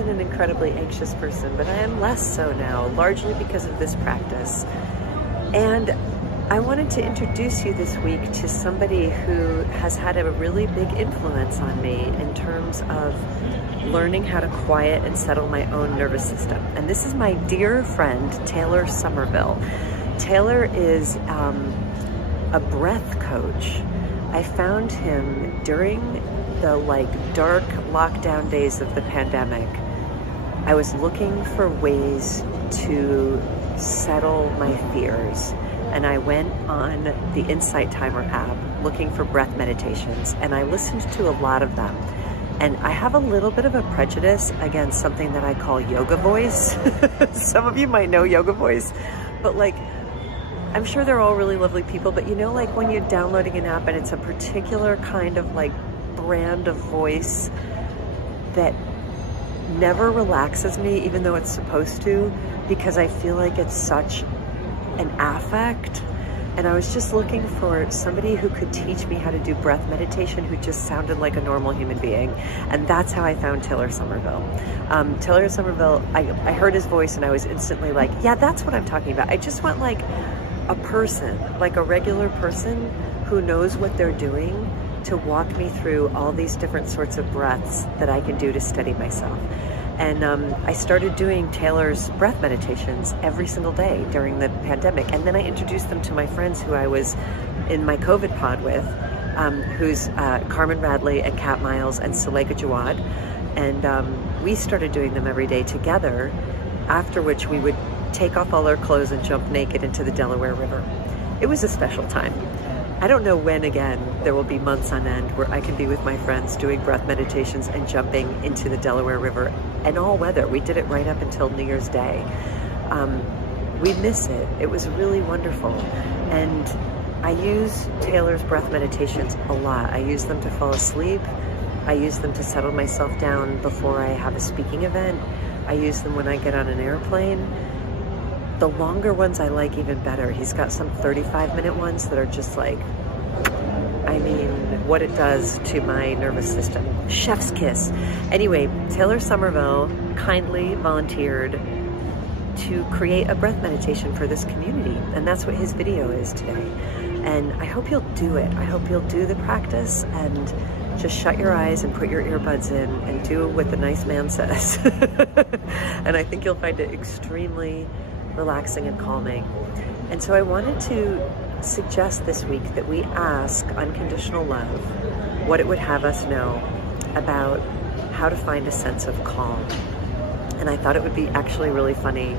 been an incredibly anxious person, but I am less so now, largely because of this practice. And I wanted to introduce you this week to somebody who has had a really big influence on me in terms of learning how to quiet and settle my own nervous system. And this is my dear friend, Taylor Somerville. Taylor is a breath coach. I found him during the dark lockdown days of the pandemic. I was looking for ways to settle my fears. And I went on the Insight Timer app looking for breath meditations, and I listened to a lot of them. And I have a little bit of a prejudice against something that I call yoga voice. Some of you might know yoga voice, but I'm sure they're all really lovely people, but when you're downloading an app and it's a particular kind of brand of voice that never relaxes me, even though it's supposed to, because I feel like it's such an affect. And I was just looking for somebody who could teach me how to do breath meditation who just sounded like a normal human being. And that's how I found Taylor Somerville. Taylor Somerville, I heard his voice and I was instantly like, yeah, that's what I'm talking about. I just want a person, a regular person who knows what they're doing to walk me through all these different sorts of breaths that I can do to steady myself. And I started doing Taylor's breath meditations every single day during the pandemic. And then I introduced them to my friends who I was in my COVID pod with, who's Carmen Radley and Kat Miles and Suleika Jawad. And we started doing them every day together, after which we would take off all our clothes and jump naked into the Delaware River. It was a special time. I don't know when again there will be months on end where I can be with my friends doing breath meditations and jumping into the Delaware River and all weather. We did it right up until New Year's Day. We miss it. It was really wonderful. And I use Taylor's breath meditations a lot. I use them to fall asleep. I use them to settle myself down before I have a speaking event. I use them when I get on an airplane. The longer ones I like even better. He's got some 35-minute ones that are just what it does to my nervous system. Chef's kiss. Anyway, Taylor Somerville kindly volunteered to create a breath meditation for this community, and that's what his video is today. And I hope you'll do it. I hope you'll do the practice and just shut your eyes and put your earbuds in and do what the nice man says. And I think you'll find it extremely relaxing and calming. And so I wanted to suggest this week that we ask unconditional love what it would have us know about how to find a sense of calm. And I thought it would be actually really funny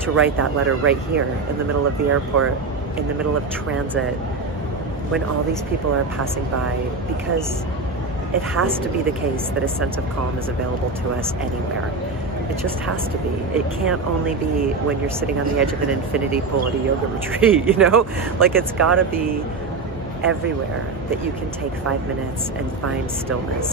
to write that letter right here in the middle of the airport, in the middle of transit, when all these people are passing by, because it has to be the case that a sense of calm is available to us anywhere. It just has to be. It can't only be when you're sitting on the edge of an infinity pool at a yoga retreat, It's gotta be everywhere that you can take 5 minutes and find stillness.